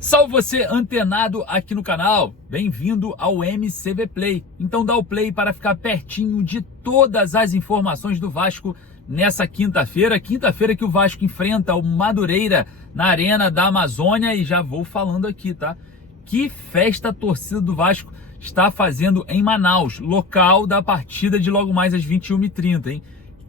Salve você antenado aqui no canal, bem-vindo ao MCV Play. Então dá o play para ficar pertinho de todas as informações do Vasco nessa quinta-feira que o Vasco enfrenta o Madureira na Arena da Amazônia. E já vou falando aqui, tá? Que festa a torcida do Vasco está fazendo em Manaus, local da partida de logo mais às 21h30, hein?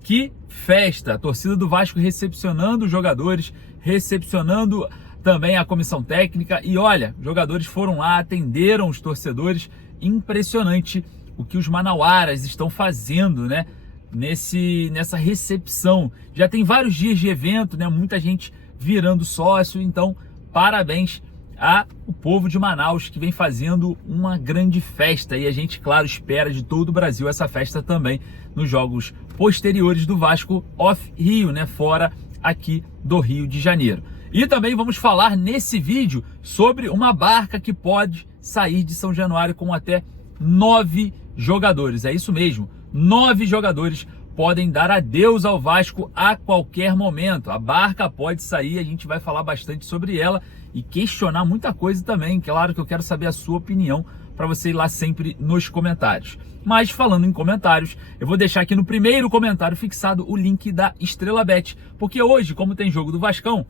Que festa! A torcida do Vasco recepcionando os jogadores, recepcionando também a comissão técnica. E olha, os jogadores foram lá, atenderam os torcedores. Impressionante o que os manauaras estão fazendo, né? Nessa recepção. Já tem vários dias de evento, né? Muita gente virando sócio. Então, parabéns ao povo de Manaus, que vem fazendo uma grande festa. E a gente, claro, espera de todo o Brasil essa festa também nos jogos posteriores do Vasco off-Rio, né? Fora aqui do Rio de Janeiro. E também vamos falar nesse vídeo sobre uma barca que pode sair de São Januário com até 9 jogadores. É isso mesmo, 9 jogadores podem dar adeus ao Vasco a qualquer momento. A barca pode sair, a gente vai falar bastante sobre ela e questionar muita coisa também. Claro que eu quero saber a sua opinião para você ir lá sempre nos comentários. Mas falando em comentários, eu vou deixar aqui no primeiro comentário fixado o link da Estrela Bet, porque hoje, como tem jogo do Vascão,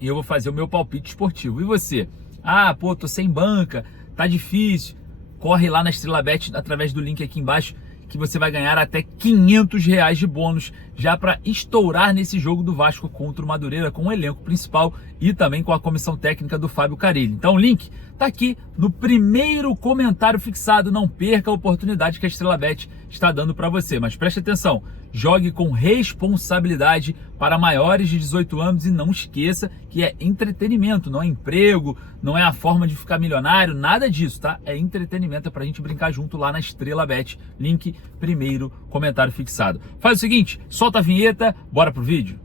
eu vou fazer o meu palpite esportivo. E você? Ah, pô, tô sem banca, tá difícil. Corre lá na Estrela Bet através do link aqui embaixo, que você vai ganhar até R$500 de bônus já para estourar nesse jogo do Vasco contra o Madureira, com o elenco principal e também com a comissão técnica do Fábio Carilli. Então o link tá aqui no primeiro comentário fixado. Não perca a oportunidade que a Estrela Bet está dando para você. Mas preste atenção, jogue com responsabilidade para maiores de 18 anos e não esqueça que é entretenimento, não é emprego, não é a forma de ficar milionário, nada disso, tá? É entretenimento, é pra gente brincar junto lá na Estrela Bet. Link primeiro comentário fixado. Faz o seguinte, solta a vinheta, bora pro vídeo.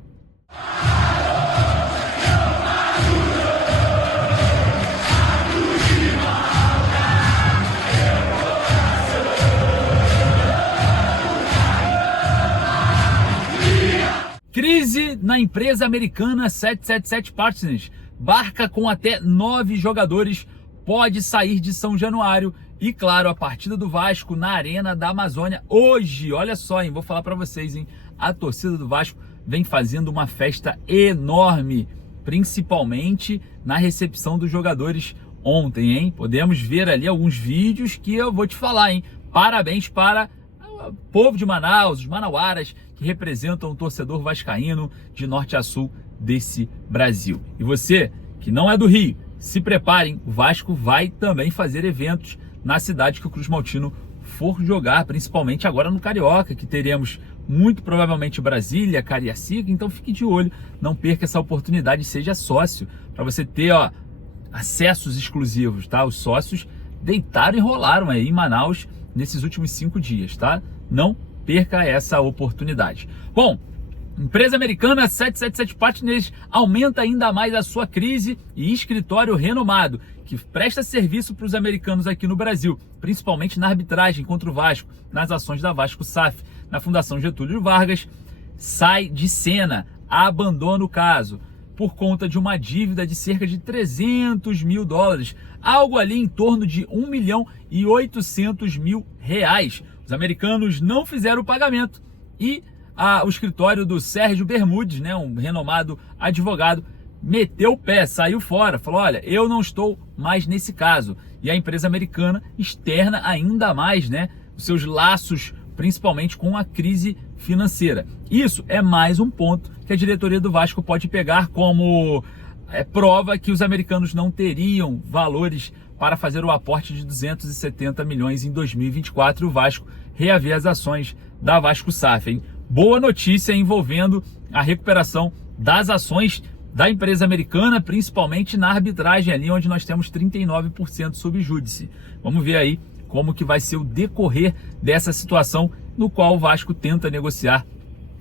Crise na empresa americana 777 Partners. Barca com até 9 jogadores pode sair de São Januário. E claro, a partida do Vasco na Arena da Amazônia hoje. Olha só, hein? Vou falar para vocês, hein? A torcida do Vasco vem fazendo uma festa enorme, principalmente na recepção dos jogadores ontem, hein? Podemos ver ali alguns vídeos que eu vou te falar, hein? Parabéns para o povo de Manaus, os manauaras, que representam o torcedor vascaíno de norte a sul desse Brasil. E você, que não é do Rio, se preparem, o Vasco vai também fazer eventos na cidade que o Cruz Maltino for jogar, principalmente agora no Carioca, que teremos muito provavelmente Brasília, Cariacica. Então fique de olho, não perca essa oportunidade, seja sócio, para você ter acessos exclusivos, tá? Os sócios deitaram e rolaram aí em Manaus nesses últimos 5 dias, tá? Não perca essa oportunidade. Bom, empresa americana 777 Partners aumenta ainda mais a sua crise e escritório renomado, que presta serviço para os americanos aqui no Brasil, principalmente na arbitragem contra o Vasco, nas ações da Vasco SAF, na Fundação Getúlio Vargas, sai de cena, abandona o caso, por conta de uma dívida de cerca de $300 mil, algo ali em torno de R$1.800.000. Os americanos não fizeram o pagamento e o escritório do Sérgio Bermudes, né, um renomado advogado, meteu o pé, saiu fora, falou: olha, eu não estou mais nesse caso. E a empresa americana externa ainda mais, né, os seus laços, principalmente com a crise financeira. Isso é mais um ponto que a diretoria do Vasco pode pegar como prova que os americanos não teriam valores para fazer o aporte de 270 milhões em 2024 e o Vasco reaver as ações da Vasco SAF, hein? Boa notícia envolvendo a recuperação das ações da empresa americana, principalmente na arbitragem ali, onde nós temos 39% sob júdice. Vamos ver aí como que vai ser o decorrer dessa situação, no qual o Vasco tenta negociar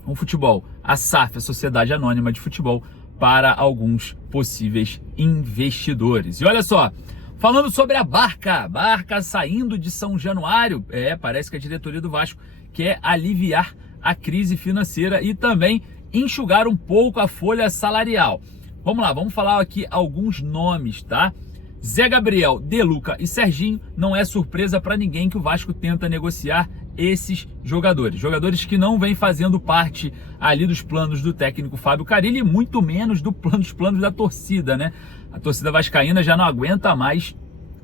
o futebol, a SAF, a Sociedade Anônima de Futebol, para alguns possíveis investidores. E olha só, falando sobre a barca saindo de São Januário, parece que a diretoria do Vasco quer aliviar a crise financeira e também enxugar um pouco a folha salarial. Vamos lá, vamos falar aqui alguns nomes, tá? Zé Gabriel, De Luca e Serginho, não é surpresa para ninguém que o Vasco tenta negociar esses jogadores. Jogadores que não vêm fazendo parte ali dos planos do técnico Fábio Carille e muito menos dos planos da torcida, né? A torcida vascaína já não aguenta mais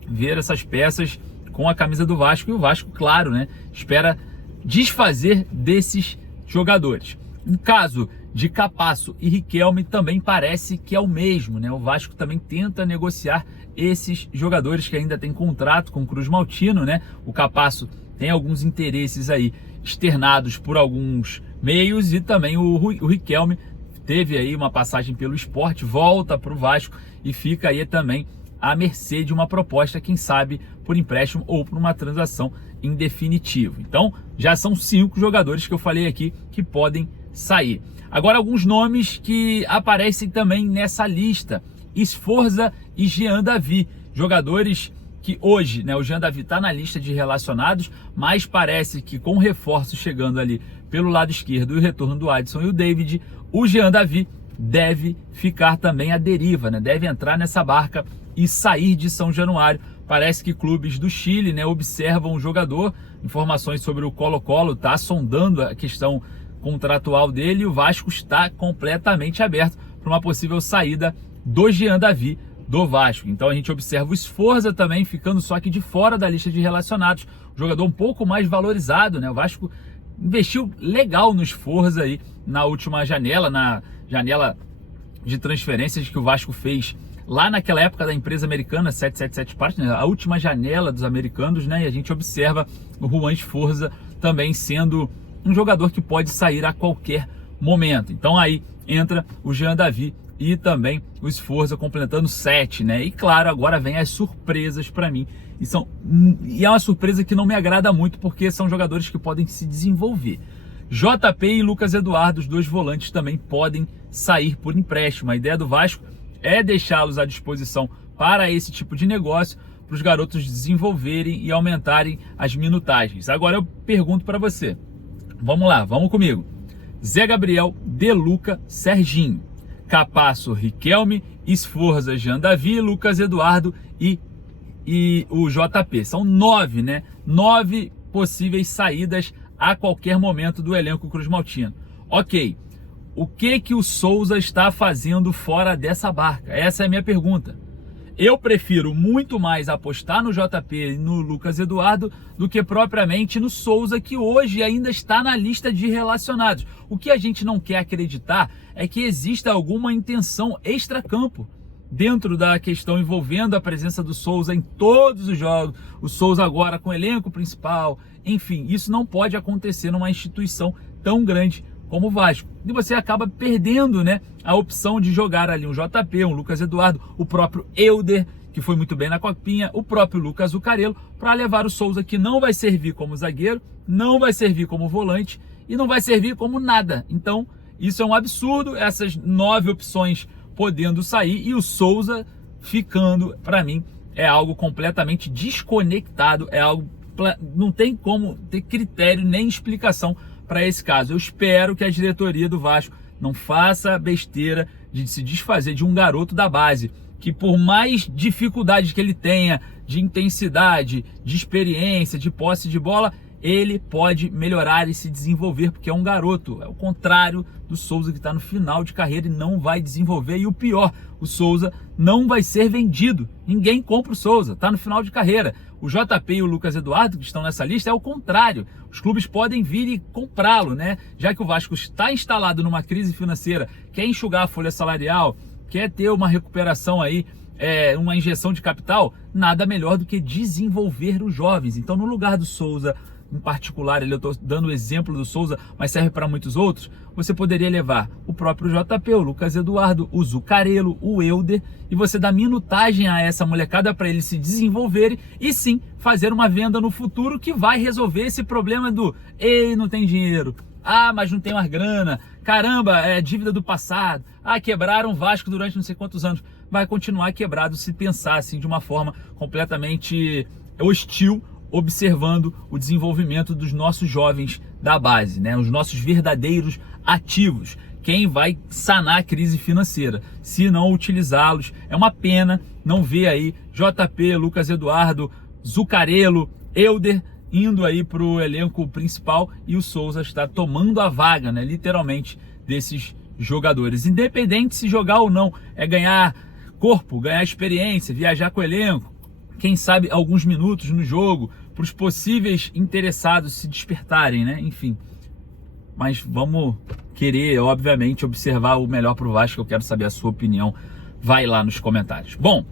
ver essas peças com a camisa do Vasco e o Vasco, claro, né, espera desfazer desses jogadores. No caso de Capasso e Riquelme também parece que é o mesmo, né? O Vasco também tenta negociar esses jogadores que ainda tem contrato com o Cruz Maltino, né? O Capasso tem alguns interesses aí externados por alguns meios e também o Riquelme teve aí uma passagem pelo Sport, volta para o Vasco e fica aí também à mercê de uma proposta, quem sabe por empréstimo ou por uma transação em definitivo. Então já são 5 jogadores que eu falei aqui que podem sair. Agora alguns nomes que aparecem também nessa lista: Sforza e Jean Davi, jogadores que hoje, né, o Jean Davi está na lista de relacionados, mas parece que com reforço chegando ali pelo lado esquerdo e o retorno do Adson e o David, o Jean Davi deve ficar também à deriva, né? Deve entrar nessa barca e sair de São Januário. Parece que clubes do Chile, né, observam o jogador, informações sobre o Colo-Colo, está sondando a questão contratual dele e o Vasco está completamente aberto para uma possível saída do Jean Davi do Vasco. Então a gente observa o Sforza também ficando só que de fora da lista de relacionados, jogador um pouco mais valorizado, né? O Vasco investiu legal no Sforza aí na última janela, na janela de transferências que o Vasco fez lá naquela época da empresa americana 777 Partners, a última janela dos americanos, né? E a gente observa o Juan Sforza também sendo um jogador que pode sair a qualquer momento. Então aí entra o Jean Davi e também o Sforza completando 7, né? E claro, agora vem as surpresas para mim. E é uma surpresa que não me agrada muito, porque são jogadores que podem se desenvolver. JP e Lucas Eduardo, os 2 volantes, também podem sair por empréstimo. A ideia do Vasco é deixá-los à disposição para esse tipo de negócio, para os garotos desenvolverem e aumentarem as minutagens. Agora eu pergunto para você, vamos lá, vamos comigo. Zé Gabriel, De Luca, Serginho, Capasso, Riquelme, Sforza, Jean Davi, Lucas Eduardo e o JP. São 9, né? 9 possíveis saídas a qualquer momento do elenco Cruz Maltino. Ok, o que o Souza está fazendo fora dessa barca? Essa é a minha pergunta. Eu prefiro muito mais apostar no JP e no Lucas Eduardo do que propriamente no Souza, que hoje ainda está na lista de relacionados. O que a gente não quer acreditar é que exista alguma intenção extracampo dentro da questão envolvendo a presença do Souza em todos os jogos, o Souza agora com o elenco principal, enfim, isso não pode acontecer numa instituição tão grande como o Vasco. E você acaba perdendo, né, a opção de jogar ali um JP, um Lucas Eduardo, o próprio Elder, que foi muito bem na Copinha, o próprio Lucas Zucarello, para levar o Souza, que não vai servir como zagueiro, não vai servir como volante e não vai servir como nada. Então, isso é um absurdo, essas 9 opções podendo sair e o Souza ficando, para mim, é algo completamente desconectado, é algo, não tem como ter critério nem explicação para esse caso. Eu espero que a diretoria do Vasco não faça besteira de se desfazer de um garoto da base, que por mais dificuldades que ele tenha de intensidade, de experiência, de posse de bola, ele pode melhorar e se desenvolver, porque é um garoto. É o contrário do Souza, que está no final de carreira e não vai desenvolver. E o pior, o Souza não vai ser vendido. Ninguém compra o Souza, está no final de carreira. O JP e o Lucas Eduardo, que estão nessa lista, é o contrário. Os clubes podem vir e comprá-lo, né? Já que o Vasco está instalado numa crise financeira, quer enxugar a folha salarial, quer ter uma recuperação aí, uma injeção de capital, nada melhor do que desenvolver os jovens. Então, no lugar do Souza, em particular, eu estou dando o exemplo do Souza, mas serve para muitos outros, você poderia levar o próprio JP, o Lucas Eduardo, o Zucarello, o Elder, e você dá minutagem a essa molecada para eles se desenvolverem e sim fazer uma venda no futuro que vai resolver esse problema do ei, não tem dinheiro, ah, mas não tem mais grana, caramba, é dívida do passado, ah, quebraram o Vasco durante não sei quantos anos. Vai continuar quebrado se pensar assim de uma forma completamente hostil, observando o desenvolvimento dos nossos jovens da base, né? Os nossos verdadeiros ativos. quem vai sanar a crise financeira, se não utilizá-los. É uma pena não ver aí JP, Lucas Eduardo, Zuccarello, Elder indo aí para o elenco principal e o Souza está tomando a vaga, né, literalmente, desses jogadores. Independente se jogar ou não, é ganhar corpo, ganhar experiência, viajar com o elenco, quem sabe alguns minutos no jogo, para os possíveis interessados se despertarem, né? Enfim. Mas vamos querer, obviamente, observar o melhor para o Vasco. Eu quero saber a sua opinião. Vai lá nos comentários. Bom,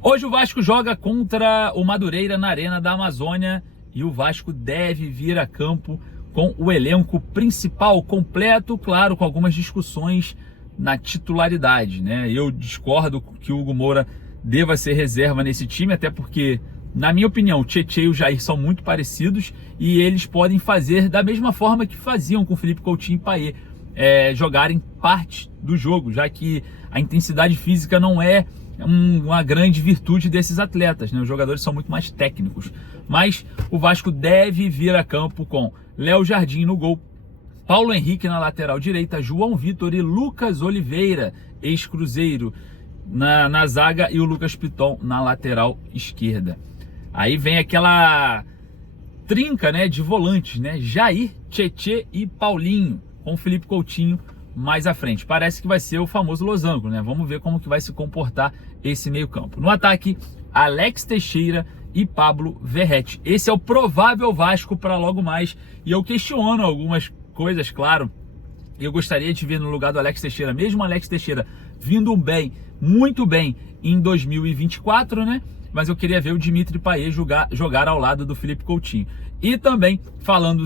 hoje o Vasco joga contra o Madureira na Arena da Amazônia e o Vasco deve vir a campo com o elenco principal completo, claro, com algumas discussões na titularidade, né? Eu discordo que o Hugo Moura deva ser reserva nesse time, até porque, na minha opinião, o Tietê e o Jair são muito parecidos e eles podem fazer da mesma forma que faziam com o Felipe Coutinho e Payet, jogarem parte do jogo, já que a intensidade física não é uma grande virtude desses atletas, né? Os jogadores são muito mais técnicos. Mas o Vasco deve vir a campo com Léo Jardim no gol, Paulo Henrique na lateral direita, João Vitor e Lucas Oliveira, ex-Cruzeiro, na zaga, e o Lucas Piton na lateral esquerda. Aí vem aquela trinca, né, de volantes, né? Jair, Tietê e Paulinho, com o Felipe Coutinho mais à frente. Parece que vai ser o famoso losango, né? Vamos ver como que vai se comportar esse meio campo. No ataque, Alex Teixeira e Pablo Verrete. Esse é o provável Vasco para logo mais. E eu questiono algumas coisas, claro. Eu gostaria de ver no lugar do Alex Teixeira, mesmo o Alex Teixeira vindo bem, muito bem em 2024, né? Mas eu queria ver o Dimitri Payet jogar ao lado do Felipe Coutinho. E também falando,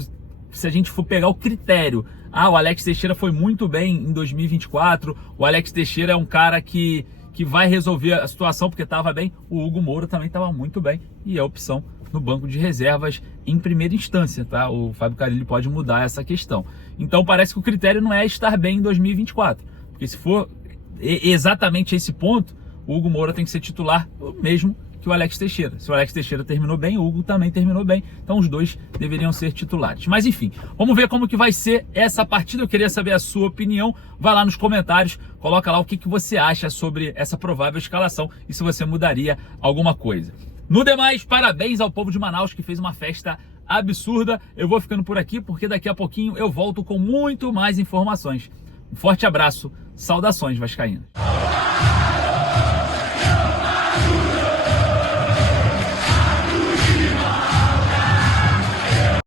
se a gente for pegar o critério, o Alex Teixeira foi muito bem em 2024, o Alex Teixeira é um cara que vai resolver a situação porque estava bem, o Hugo Moura também estava muito bem e é opção no banco de reservas em primeira instância, tá? O Fábio Carille pode mudar essa questão. Então parece que o critério não é estar bem em 2024, porque se for exatamente esse ponto, o Hugo Moura tem que ser titular mesmo que o Alex Teixeira. Se o Alex Teixeira terminou bem, o Hugo também terminou bem, então os dois deveriam ser titulares. Mas enfim, vamos ver como que vai ser essa partida. Eu queria saber a sua opinião. Vai lá nos comentários, coloca lá o que você acha sobre essa provável escalação e se você mudaria alguma coisa. No demais, parabéns ao povo de Manaus que fez uma festa absurda. Eu vou ficando por aqui porque daqui a pouquinho eu volto com muito mais informações. Um forte abraço, saudações vascaínas.